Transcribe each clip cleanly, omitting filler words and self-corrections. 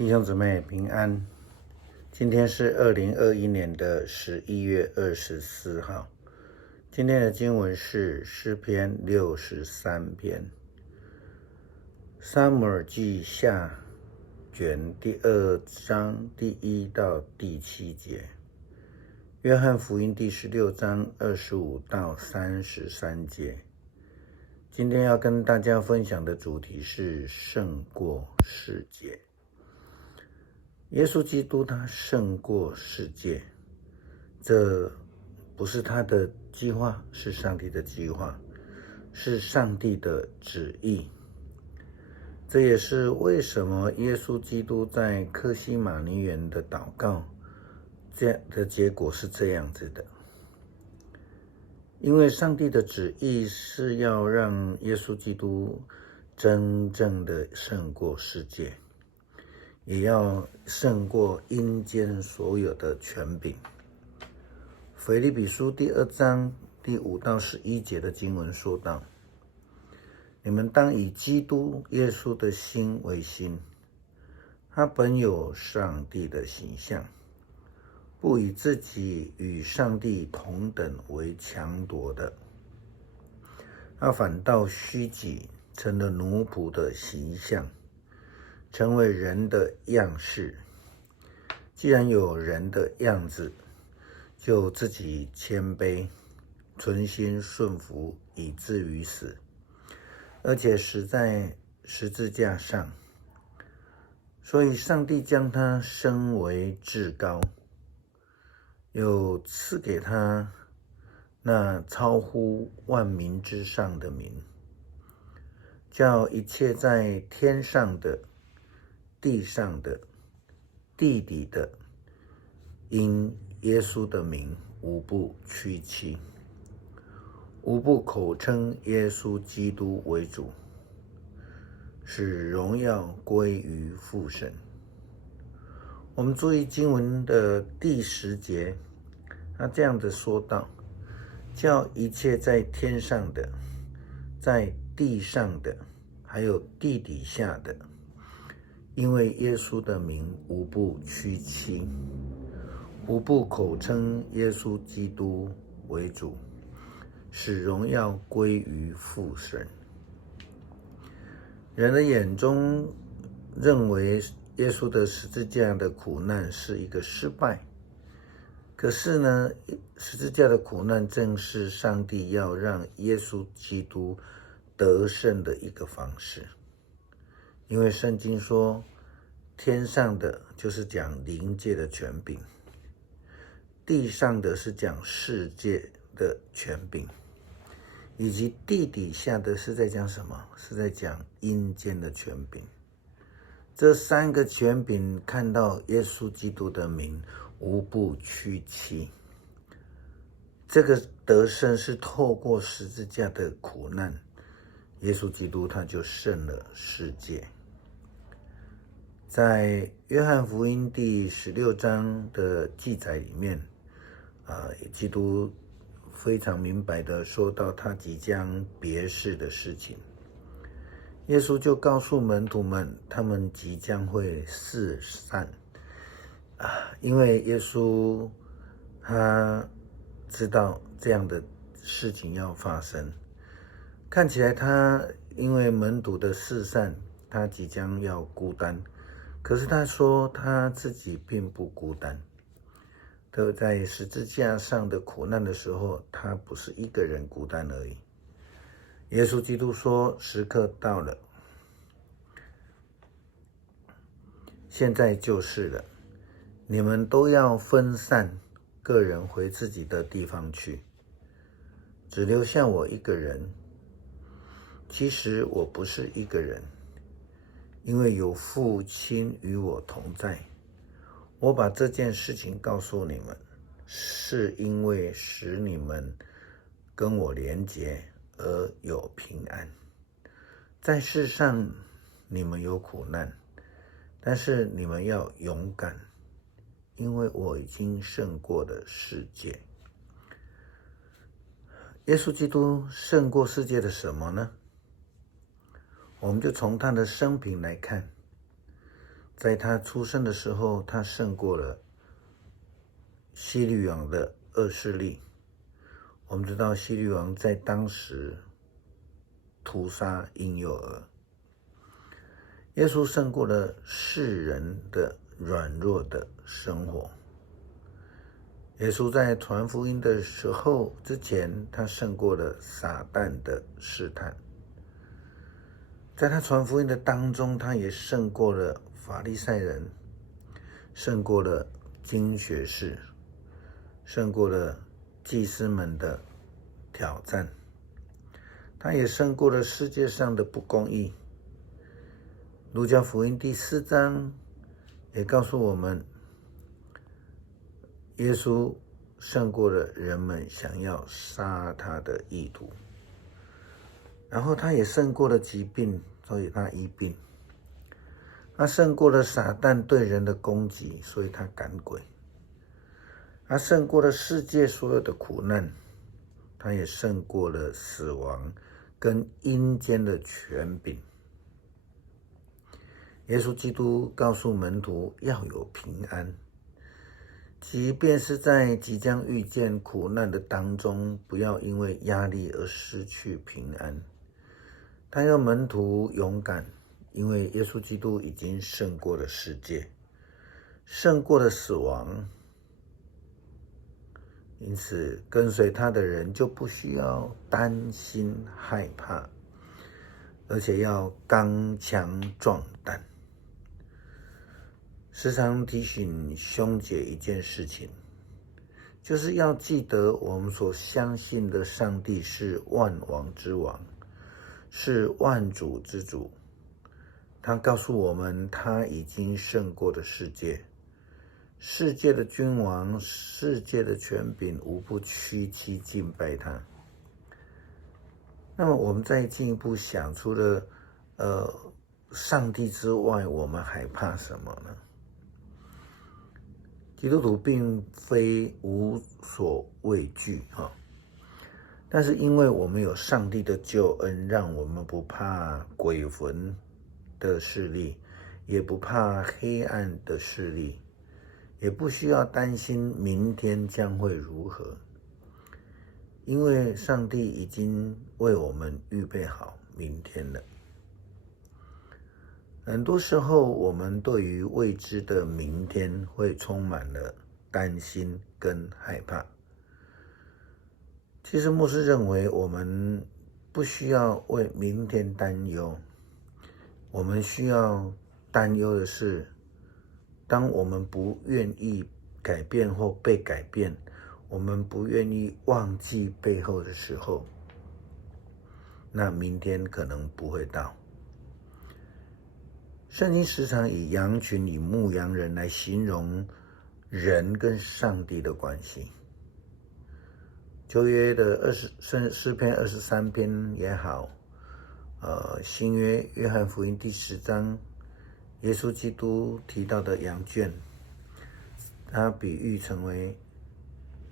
弟兄姊妹平安，今天是2021年的11月24号。今天的经文是诗篇63篇，撒母耳记下卷第2章第1到第7节，约翰福音第16章25到33节。今天要跟大家分享的主题是胜过世界。耶稣基督他胜过世界，这不是他的计划，是上帝的计划，是上帝的旨意。这也是为什么耶稣基督在客西马尼园的祷告，这样的结果是这样子的。因为上帝的旨意是要让耶稣基督真正的胜过世界，也要胜过阴间所有的权柄。腓立比书第2章第5到11节的经文说道：你们当以基督耶稣的心为心，他本有上帝的形象，不以自己与上帝同等为强夺的，他反倒虚己，成了奴仆的形象，成为人的样式。既然有人的样子，就自己谦卑，存心顺服，以至于死，而且死在十字架上。所以上帝将他升为至高，又赐给他那超乎万民之上的名，叫一切在天上的、地上的、地底的，因耶稣的名无不屈膝，无不口称耶稣基督为主，使荣耀归于父神。我们注意经文的第10节，他这样的说道：叫一切在天上的、在地上的，还有地底下的，因为耶稣的名无不屈膝，无不口称耶稣基督为主，使荣耀归于父神。人的眼中认为耶稣的十字架的苦难是一个失败，可是呢，十字架的苦难正是上帝要让耶稣基督得胜的一个方式。因为圣经说，天上的就是讲灵界的权柄，地上的是讲世界的权柄，以及地底下的是在讲什么？是在讲阴间的权柄。这3个权柄看到耶稣基督的名无不屈膝。这个得胜是透过十字架的苦难，耶稣基督他就胜了世界。在约翰福音第16章的记载里面，基督非常明白的说到他即将别世的事情。耶稣就告诉门徒们，他们即将会四散，因为耶稣他知道这样的事情要发生。看起来他因为门徒的四散，他即将要孤单，可是他说他自己并不孤单。他在十字架上的苦难的时候，他不是一个人孤单而已。耶稣基督说，时刻到了，现在就是了，你们都要分散，个人回自己的地方去，只留下我一个人。其实我不是一个人，因为有父亲与我同在。我把这件事情告诉你们，是因为使你们跟我连结，而有平安。在世上你们有苦难，但是你们要勇敢，因为我已经胜过了世界。耶稣基督胜过世界的什么呢？我们就从他的生平来看。在他出生的时候，他胜过了希律王的恶势力。我们知道希律王在当时屠杀婴幼儿，耶稣胜过了世人的软弱的生活。耶稣在传福音的时候之前，他胜过了撒旦的试探。在他传福音的当中，他也胜过了法利赛人，胜过了经学士，胜过了祭司们的挑战，他也胜过了世界上的不公义。路加福音第4章也告诉我们，耶稣胜过了人们想要杀他的意图，然后他也胜过了疾病，所以他医病。他胜过了撒旦对人的攻击，所以他赶鬼。他胜过了世界所有的苦难，他也胜过了死亡跟阴间的权柄。耶稣基督告诉门徒要有平安，即便是在即将遇见苦难的当中，不要因为压力而失去平安。他要门徒勇敢，因为耶稣基督已经胜过了世界，胜过了死亡，因此跟随他的人就不需要担心害怕，而且要刚强壮胆。时常提醒兄姐一件事情，就是要记得我们所相信的上帝是万王之王，是万主之主。他告诉我们，他已经胜过了世界，世界的君王，世界的权柄无不屈膝敬拜他。那么我们再进一步想，除了上帝之外，我们还怕什么呢？基督徒并非无所畏惧，但是因为我们有上帝的救恩，让我们不怕鬼魂的势力，也不怕黑暗的势力，也不需要担心明天将会如何，因为上帝已经为我们预备好明天了。很多时候，我们对于未知的明天会充满了担心跟害怕。其实牧师认为，我们不需要为明天担忧，我们需要担忧的是，当我们不愿意改变或被改变，我们不愿意忘记背后的时候，那明天可能不会到。圣经时常以羊群、以牧羊人来形容人跟上帝的关系。旧约的诗篇23篇也好，新约约翰福音第10章，耶稣基督提到的羊圈，他比喻成为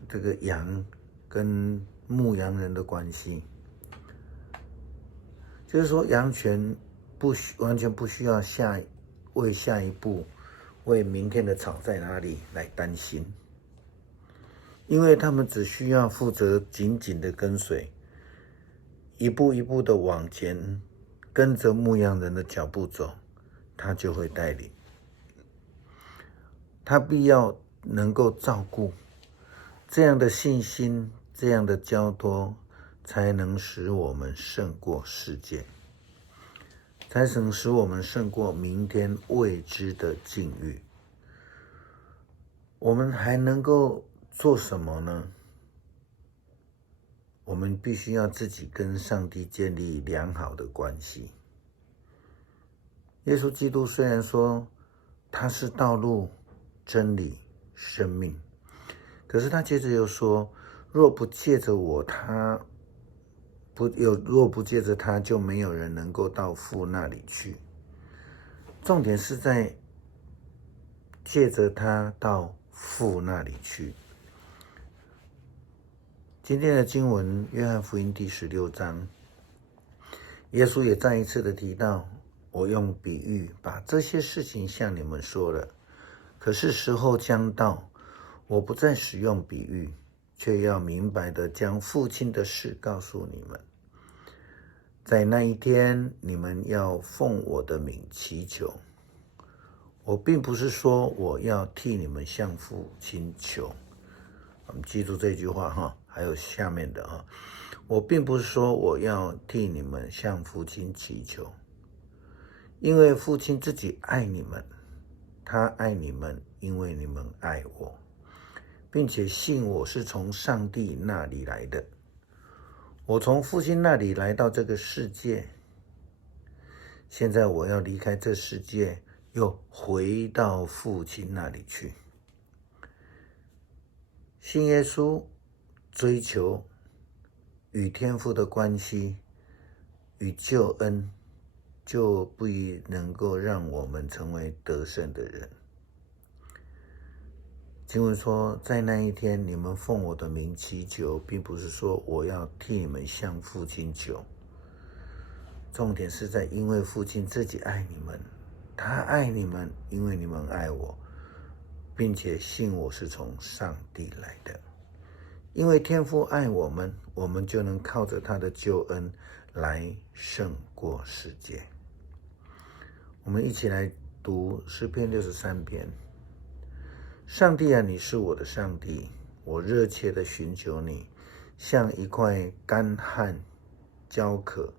这个羊跟牧羊人的关系，就是说羊群完全不需要为下一步、为明天的草在哪里来担心，因为他们只需要负责紧紧的跟随，一步一步的往前，跟着牧羊人的脚步走，他就会带领。他必要能够照顾，这样的信心，这样的交托，才能使我们胜过世界，才能使我们胜过明天未知的境遇。我们还能够做什么呢？我们必须要自己跟上帝建立良好的关系。耶稣基督虽然说他是道路、真理、生命，可是他接着又说，若不借着我，若不借着他，就没有人能够到父那里去。重点是在借着他到父那里去。今天的经文，约翰福音第16章，耶稣也再一次的提到，我用比喻把这些事情向你们说了。可是时候将到，我不再使用比喻，却要明白地将父亲的事告诉你们。在那一天，你们要奉我的名祈求。我并不是说我要替你们向父亲求，我们记住这句话哈，还有下面的哈，我并不是说我要替你们向父亲祈求，因为父亲自己爱你们，他爱你们，因为你们爱我，并且信我是从上帝那里来的。我从父亲那里来到这个世界，现在我要离开这世界，又回到父亲那里去。信耶稣，追求与天父的关系与救恩，就不能够让我们成为得胜的人。经文说，在那一天，你们奉我的名祈求，并不是说我要替你们向父亲求。重点是在因为父亲自己爱你们，他爱你们，因为你们爱我，并且信我是从上帝来的。因为天父爱我们，我们就能靠着他的救恩来胜过世界。我们一起来读诗篇63篇。上帝啊，你是我的上帝，我热切地寻求你，像一块干旱、焦渴、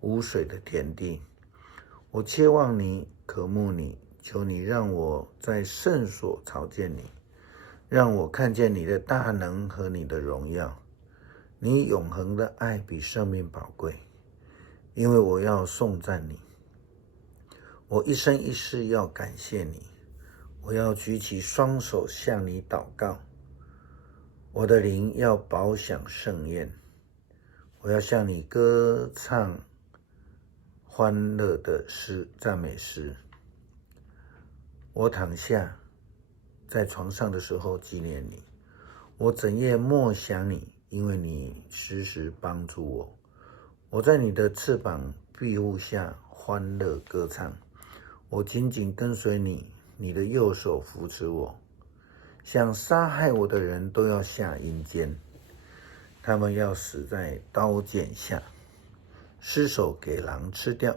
无水的田地。我切望你，渴慕你，求你让我在圣所朝见你，让我看见你的大能和你的荣耀。你永恒的爱比生命宝贵，因为我要颂赞你。我一生一世要感谢你，我要举起双手向你祷告。我的灵要饱享盛宴，我要向你歌唱欢乐的诗，赞美诗。我躺下在床上的时候纪念你，我整夜默想你，因为你时时帮助我。我在你的翅膀庇护下欢乐歌唱，我紧紧跟随你，你的右手扶持我。想杀害我的人都要下阴间，他们要死在刀剑下，尸首给狼吃掉。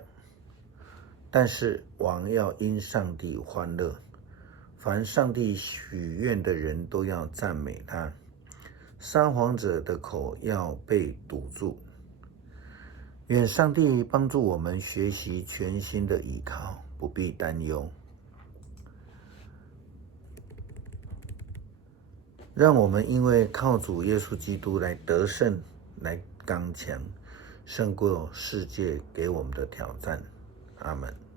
但是王要因上帝欢乐，凡上帝许愿的人都要赞美他。撒谎者的口要被堵住。愿上帝帮助我们学习全心的依靠，不必担忧。让我们因为靠主耶稣基督来得胜，来刚强，胜过世界给我们的挑战。阿们。